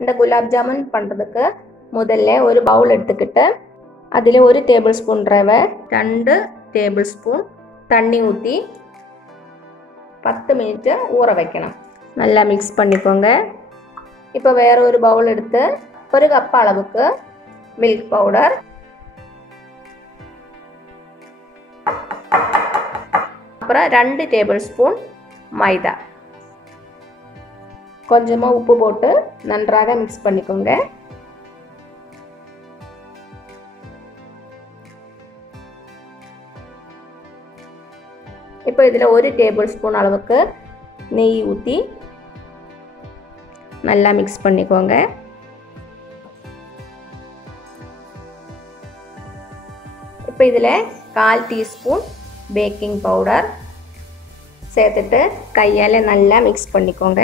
இந்த குலாப் ஜாமுன் பண்ணுறதுக்கு முதல்ல ஒரு பவுல் எடுத்துக்கிட்டு அதில் 1 டேபிள் ஸ்பூன் ரவை, 2 டேபிள் ஸ்பூன் தண்ணி ஊற்றி 10 மினிட் ஊற வைக்கணும். நல்லா மிக்ஸ் பண்ணிக்கோங்க. இப்போ வேற ஒரு பவுல் எடுத்து 1 கப் அளவுக்கு மில்க் பவுடர், அப்புறம் 2 டேபிள் ஸ்பூன் மைதா, கொஞ்சமாக உப்பு போட்டு நன்றாக மிக்ஸ் பண்ணிக்கோங்க. இப்போ இதில் 1 டேபிள் ஸ்பூன் அளவுக்கு நெய் ஊற்றி நல்லா மிக்ஸ் பண்ணிக்கோங்க. இப்போ இதில் 1/4 டீஸ்பூன் பேக்கிங் பவுடர் சேர்த்துட்டு கையால் நல்லா மிக்ஸ் பண்ணிக்கோங்க.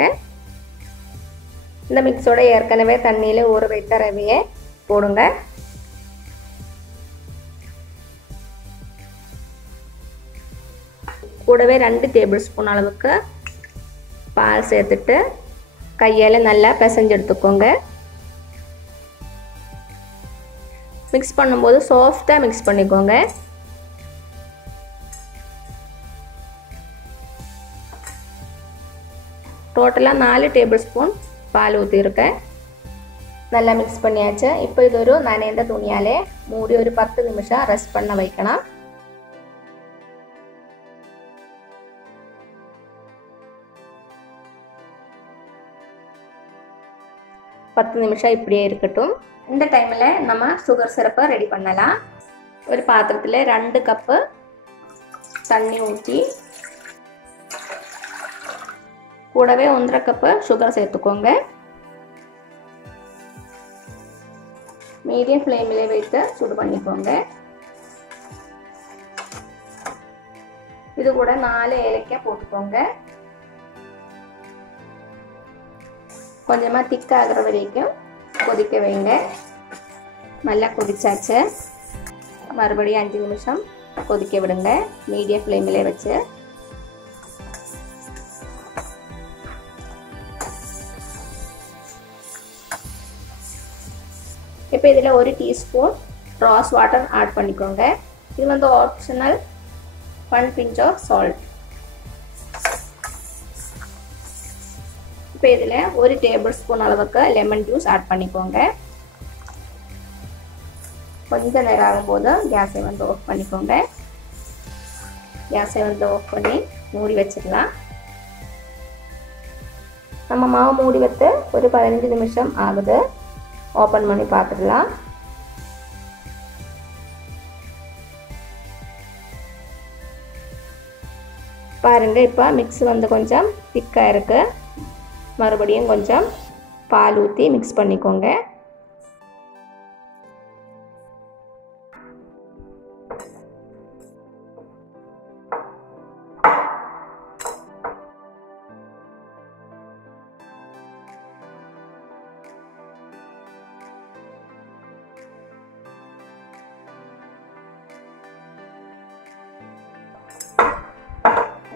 இந்த மிக்ஸோட ஏற்கனவே தண்ணியில் ஊற வைத்த ரவையை போடுங்க. கூடவே 2 டேபிள் ஸ்பூன் அளவுக்கு பால் சேர்த்துட்டு கையால் நல்லா பிசைஞ்சு எடுத்துக்கோங்க. மிக்ஸ் பண்ணும்போது சாஃப்டாக மிக்ஸ் பண்ணிக்கோங்க. டோட்டலாக 4 டேபிள் ஸ்பூன் பால் ஊற்றிருக்கேன். நல்லா மிக்ஸ் பண்ணியாச்சு. இப்போ இது ஒரு நனைந்த துணியாலே மூடி ஒரு 10 நிமிஷம் ரெஸ்ட் பண்ண வைக்கணும். பத்து நிமிஷம் இப்படியே இருக்கட்டும். இந்த டைமில் நம்ம சுகர் சிரப்பை ரெடி பண்ணலாம். ஒரு பாத்திரத்தில் 2 கப்பு தண்ணி ஊற்றி கூடவே 1/2 கப்பு சுகர் சேர்த்துக்கோங்க. மீடியம் ஃப்ளேமில் வைத்து சூடு பண்ணிக்கோங்க. இது கூட 4 ஏலக்காய் போட்டுக்கோங்க. கொஞ்சமாக திக்காகிற வரைக்கும் கொதிக்க வைங்க. நல்லா கொதிச்சாச்சு. மறுபடியும் 5 நிமிஷம் கொதிக்க விடுங்க மீடியம் ஃப்ளேமில் வச்சு. இப்போ இதில் 1 டீஸ்பூன் ரோஸ் வாட்டர் ஆட் பண்ணிக்கோங்க. இது வந்து ஆப்ஷனல். 1 pinch of salt. இப்போ இதில் 1 டேபிள் ஸ்பூன் அளவுக்கு லெமன் ஜூஸ் ஆட் பண்ணிக்கோங்க. கொஞ்சம் நேரம் ஆகும்போது கேஸை வந்து ஆஃப் பண்ணிக்கோங்க. கேஸை வந்து ஆஃப் பண்ணி மூடி வச்சிடலாம். நம்ம மாவு மூடி வைத்து ஒரு 15 நிமிஷம் ஆகுது. ஓப்பன் பண்ணி பார்த்துடலாம். பாருங்க, இப்போ மிக்ஸ் வந்து கொஞ்சம் திக்காக இருக்கு. மறுபடியும் கொஞ்சம் பால் ஊற்றி மிக்ஸ் பண்ணிக்கோங்க.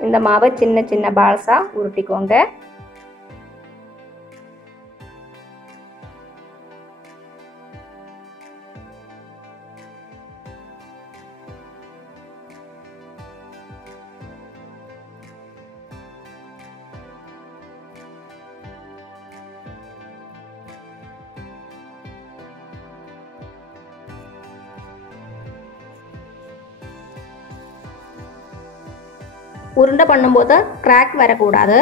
இந்த மாவை சின்ன சின்ன பால்ஸா உருட்டிக்கோங்க. உருண்டை பண்ணும்போது கிராக் வரக்கூடாது.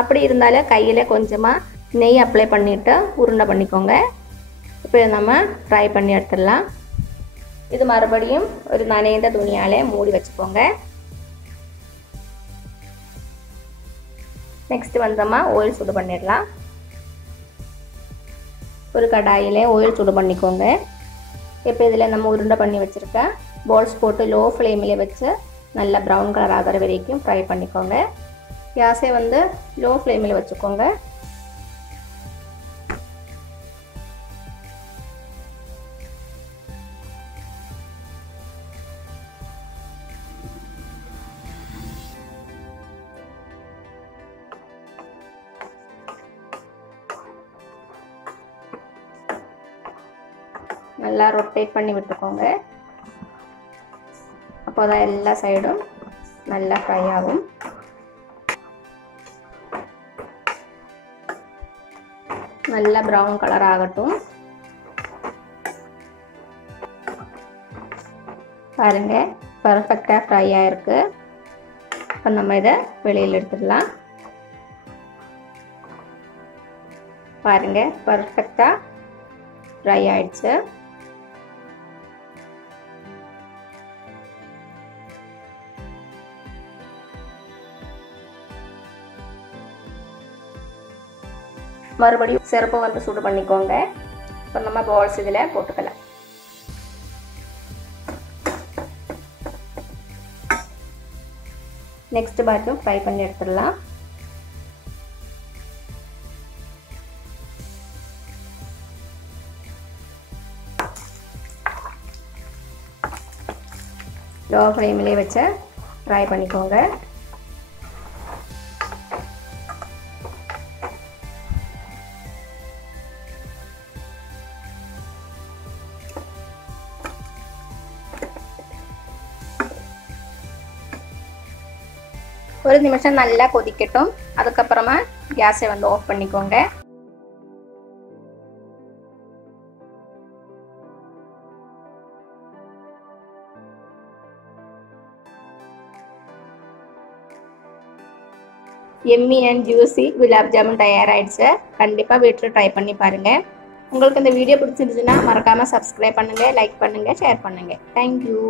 அப்படி இருந்தாலும் கையில் கொஞ்சமாக நெய் அப்ளை பண்ணிவிட்டு உருண்டை பண்ணிக்கோங்க. இப்போ நம்ம ஃப்ரை பண்ணி எடுத்துடலாம். இது மறுபடியும் ஒரு நனைந்த துணியாலே மூடி வச்சுக்கோங்க. நெக்ஸ்ட் வந்தோமா ஆயில் சூடு பண்ணிடலாம். ஒரு கடாயில் ஆயில் சூடு பண்ணிக்கோங்க. இப்போ இதில் நம்ம உருண்டை பண்ணி வச்சுருக்க பால்ஸ் போட்டு லோ ஃப்ளேமில் வச்சு நல்லா ப்ரௌன் கலர் ஆகிற வரைக்கும் ஃப்ரை பண்ணிக்கோங்க. கேஸை வந்து லோ ஃப்ளேமில் வச்சுக்கோங்க. நல்லா ரொட்டேட் பண்ணி விட்டுக்கோங்க. அப்போதான் எல்லா சைடும் நல்லா ஃப்ரை ஆகும். நல்லா ப்ரௌன் கலர் ஆகட்டும். பாருங்க பர்ஃபெக்டாக ஃப்ரை ஆயிருக்கு. இப்போ நம்ம இதை வெளியில் எடுத்துடலாம். பாருங்க பர்ஃபெக்டாக ஃப்ரை ஆயிடுச்சு. மறுபடியும் சிறப்பு வந்து சூடு பண்ணிக்கோங்க. இப்போ நம்ம பால்ஸ் இதில் போட்டுக்கலாம். நெக்ஸ்ட் பேட்சும் ஃப்ரை பண்ணி எடுத்துடலாம். லோ ஃப்ளேம்லேயே வச்சு ஃப்ரை பண்ணிக்கோங்க. ஒரு நிமிஷம் நல்லா கொதிக்கட்டும். அதுக்கப்புறமா கேஸை வந்து ஆஃப் பண்ணிக்கோங்க. Yummy and juicy gulab jamun தயாராகிடுச்சு. கண்டிப்பாக வீட்டில் ட்ரை பண்ணி பாருங்கள். உங்களுக்கு இந்த வீடியோ பிடிச்சிருந்துச்சுன்னா மறக்காமல் சப்ஸ்கிரைப் பண்ணுங்கள், லைக் பண்ணுங்கள், ஷேர் பண்ணுங்கள். தேங்க்யூ.